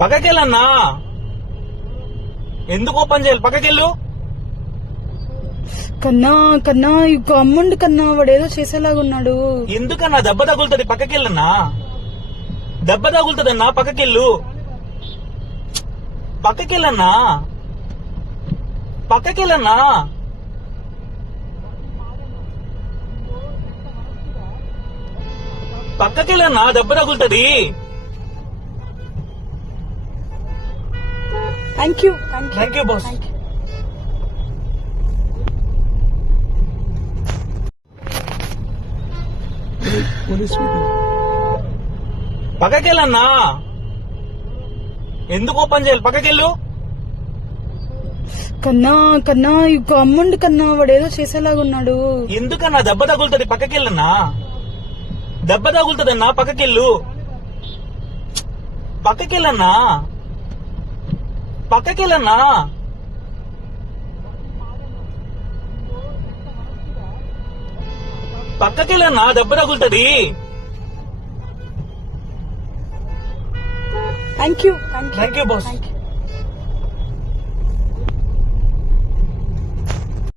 పక్కకెళ్ళన్నా? ఎందుకు ఓపెన్ చేయాలి? పక్కకెళ్ళు. కన్నా కన్నా ఇక అమ్ముండు కన్నా వాడు ఏదో చేసేలాగా ఉన్నాడు. ఎందుకన్నా? దెబ్బ తగులుతుంది పక్కకెళ్ళన్నా. దెబ్బ తగులుతుందన్నా పక్కకెళ్ళు. పక్కకెళ్ళన్నా. పక్కకెళ్ళన్నా. పక్కకెళ్ళన్నా దెబ్బ తగులుతుంది. Thank you thank you boss police పక్కకెళ్ళన్నా ఎందుకు ఓపెన్ చేయాలి? పక్కకెళ్ళు. కన్నా కన్నా ఇక అమ్ముండు కన్నా వాడు ఏదో చేసేలాగా ఉన్నాడు ఎందుకన్నా దెబ్బ తగులుతుంది? పక్కకెళ్ళన్నా దెబ్బ తగులుతుందన్నా పక్కకెళ్ళు. పక్కకెళ్ళన్నా. పక్కకెళ్ళన్నా. పక్కకెళ్ళన్నా దెబ్బ తగులుతుంది. Thank you thank you boss